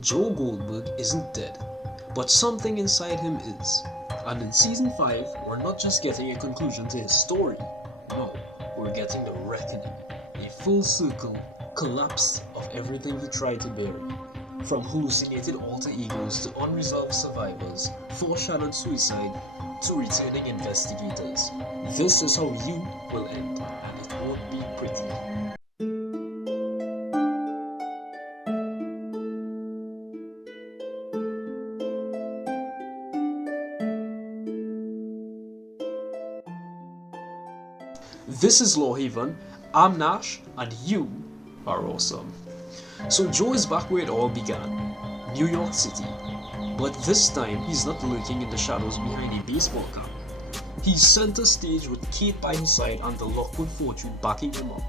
Joe Goldberg isn't dead, but something inside him is. And in season 5, we're not just getting a conclusion to his story, no, we're getting the reckoning, a full circle collapse of everything he tried to bury. From hallucinated alter egos to unresolved survivors, foreshadowed suicide to returning investigators. This is how you will end, and it won't be pretty. This is Lawhaven, I'm Nash, and you are awesome. So Joe is back where it all began, New York City. But this time, he's not lurking in the shadows behind a baseball cap. He's center stage with Kate by his side and the Lockwood fortune backing him up.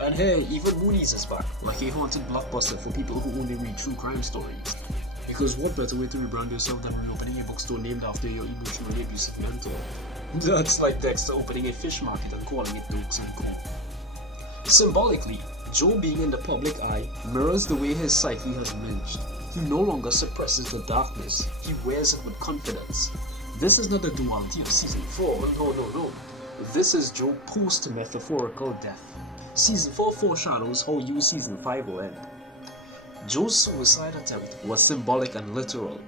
And hey, even Mooney's is back, like a haunted blockbuster for people who only read true crime stories. Because what better way to rebrand yourself than reopening a bookstore named after your emotionally abusive mentor? That's like Dexter opening a fish market and calling it Dokes and Co. Symbolically, Joe being in the public eye mirrors the way his psyche has merged. He no longer suppresses the darkness, he wears it with confidence. This is not the duality of season 4, no. This is Joe post-metaphorical death. Season 4 foreshadows how you season 5 will end. Joe's suicide attempt was symbolic and literal.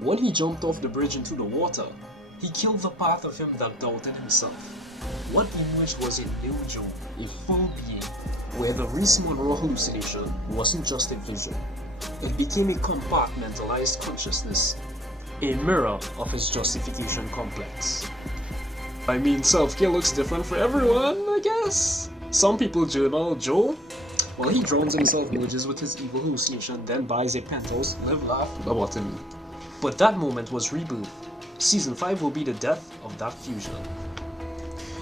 When he jumped off the bridge into the water, he killed the part of him that doubted himself. What emerged was a new Joe, a full being, where the Reese Monroe hallucination wasn't just a vision. It became a compartmentalized consciousness, a mirror of his justification complex. I mean, self-care looks different for everyone, I guess. Some people journal. Joe, well, he drowns himself, merges with his evil hallucination, then buys a penthouse, live, laugh, about him. But that moment was rebirth. Season 5 will be the death of that fusion.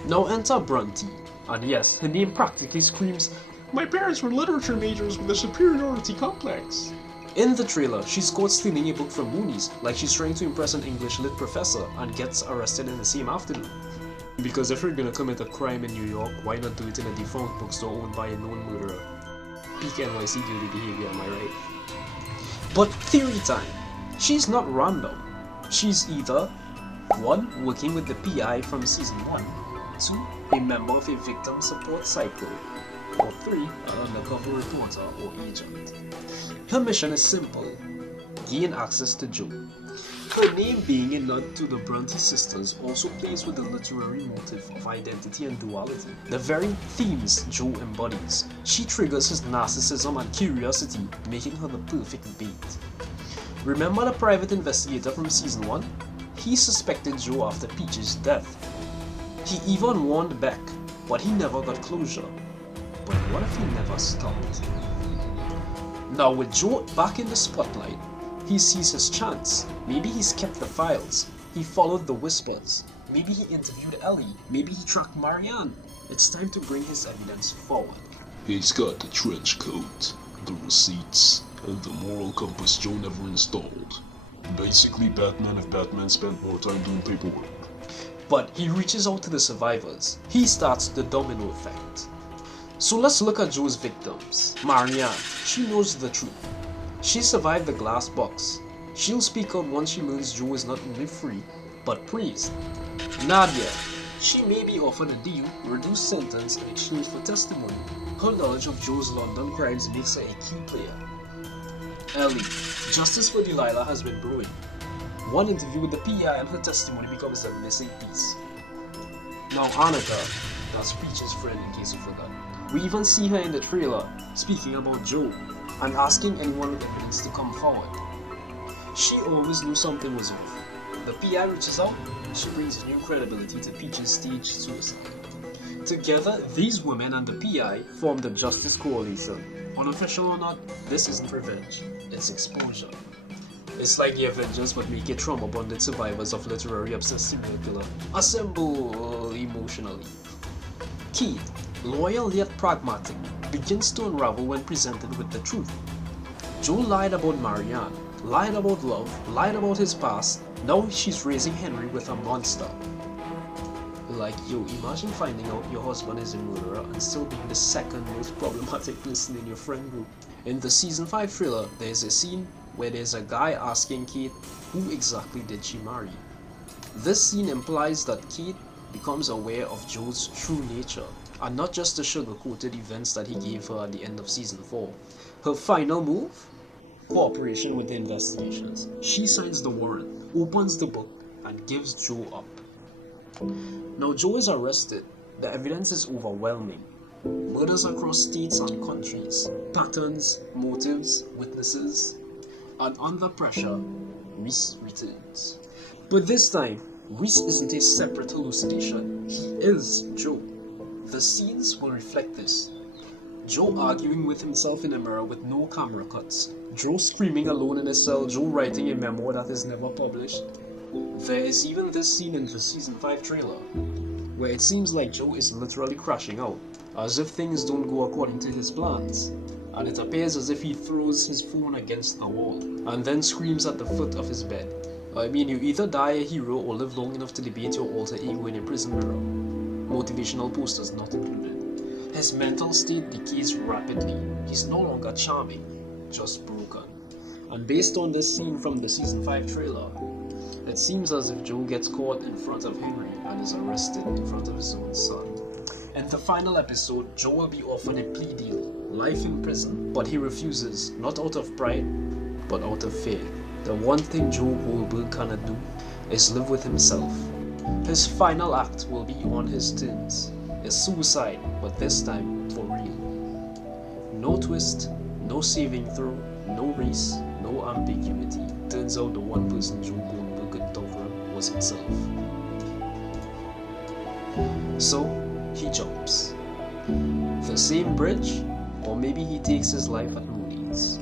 Now enter Bronte, and yes, her name practically screams, "My parents were literature majors with a superiority complex." In the trailer, she's caught stealing a book from Mooney's, like she's trying to impress an English lit professor, and gets arrested in the same afternoon. Because if you're gonna commit a crime in New York, why not do it in a defunct bookstore owned by a known murderer? Peak NYC guilty behavior, am I right? But theory time. She's not random. She's either 1. Working with the PI from season 1, 2. A member of a victim support cycle, or 3. An undercover reporter or agent. Her mission is simple: gain access to Joe. Her name being a nod to the Bronte sisters also plays with the literary motif of identity and duality, the very themes Joe embodies. She triggers his narcissism and curiosity, making her the perfect bait. Remember the private investigator from season 1? He suspected Joe after Peach's death. He even warned Beck, but he never got closure. But what if he never stopped? Now with Joe back in the spotlight, he sees his chance. Maybe he's kept the files. He followed the whispers. Maybe he interviewed Ellie. Maybe he tracked Marianne. It's time to bring his evidence forward. He's got the trench coat, the receipts, and the moral compass Joe never installed. Basically Batman if Batman spent more time doing paperwork. But he reaches out to the survivors. He starts the domino effect. So let's look at Joe's victims. Marianne, she knows the truth. She survived the glass box. She'll speak out once she learns Joe is not only free, but praised. Nadia, she may be offered a deal, reduced sentence in exchange for testimony. Her knowledge of Joe's London crimes makes her a key player. Ellie, justice for Delilah has been brewing. One interview with the PI and her testimony becomes the missing piece. Now Annika, that's Peach's friend in case you forgot. We even see her in the trailer, speaking about Joe, and asking anyone with evidence to come forward. She always knew something was off. The PI reaches out, she brings new credibility to Peach's staged suicide. Together, these women and the PI form the Justice Coalition. Unofficial or not, this isn't revenge, it's exposure. It's like the Avengers but make it trauma-bonded survivors of literary obsessed serial killer assemble emotionally. Keith, loyal yet pragmatic, begins to unravel when presented with the truth. Joe lied about Marianne, lied about love, lied about his past, now she's raising Henry with a monster. Like, yo, imagine finding out your husband is a murderer and still being the second most problematic person in your friend group. In the season 5 thriller, there's a scene where there's a guy asking Kate who exactly did she marry. This scene implies that Kate becomes aware of Joe's true nature, and not just the sugar-coated events that he gave her at the end of season 4. Her final move? Cooperation with the investigations. She signs the warrant, opens the book, and gives Joe up. Now Joe is arrested. The evidence is overwhelming. Murders across states and countries, patterns, motives, witnesses, and under pressure, Reese returns. But this time, Reese isn't a separate hallucination. He is Joe. The scenes will reflect this. Joe arguing with himself in a mirror with no camera cuts. Joe screaming alone in his cell. Joe writing a memoir that is never published. There is even this scene in the season 5 trailer, where it seems like Joe is literally crashing out, as if things don't go according to his plans, and it appears as if he throws his phone against the wall, and then screams at the foot of his bed. I mean, you either die a hero or live long enough to debate your alter ego in a prison mirror. Motivational posters not included. His mental state decays rapidly. He's no longer charming, just broken. And based on this scene from the season 5 trailer, it seems as if Joe gets caught in front of Henry and is arrested in front of his own son. In the final episode, Joe will be offered a plea deal, life in prison, but he refuses, not out of pride, but out of fear. The one thing Joe Goldberg cannot do is live with himself. His final act will be on his terms, a suicide, but this time for real. No twist, no saving throw, no race, no ambiguity. Turns out the one person Joe Goldberg could cover was himself. So, he jumps. The same bridge, or maybe he takes his life at Moody's.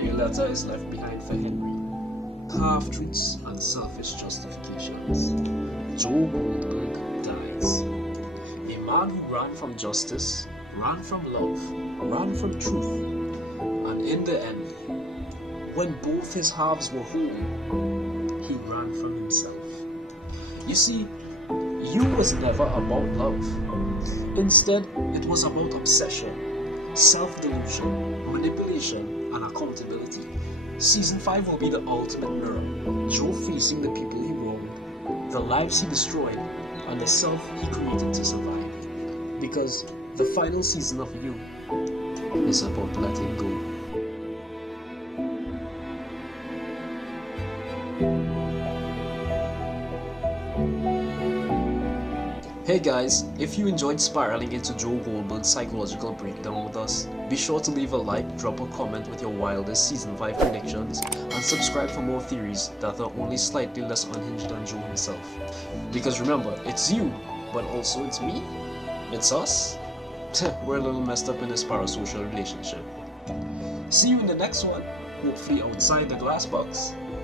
A letter is left behind for Henry. Half-truths and selfish justifications. Joe Goldberg dies. A man who ran from justice, ran from love, ran from truth, and in the end, when both his halves were whole, he ran from himself. You see, You was never about love. Instead, it was about obsession, self-delusion, manipulation, and accountability. Season 5 will be the ultimate mirror. Joe facing the people he wronged, the lives he destroyed, and the self he created to survive. Because the final season of You is about letting go. Hey guys, if you enjoyed spiraling into Joe Goldberg's psychological breakdown with us, be sure to leave a like, drop a comment with your wildest Season 5 predictions, and subscribe for more theories that are only slightly less unhinged than Joe himself. Because remember, it's you, but also it's me? It's us? We're a little messed up in this parasocial relationship. See you in the next one, hopefully outside the glass box.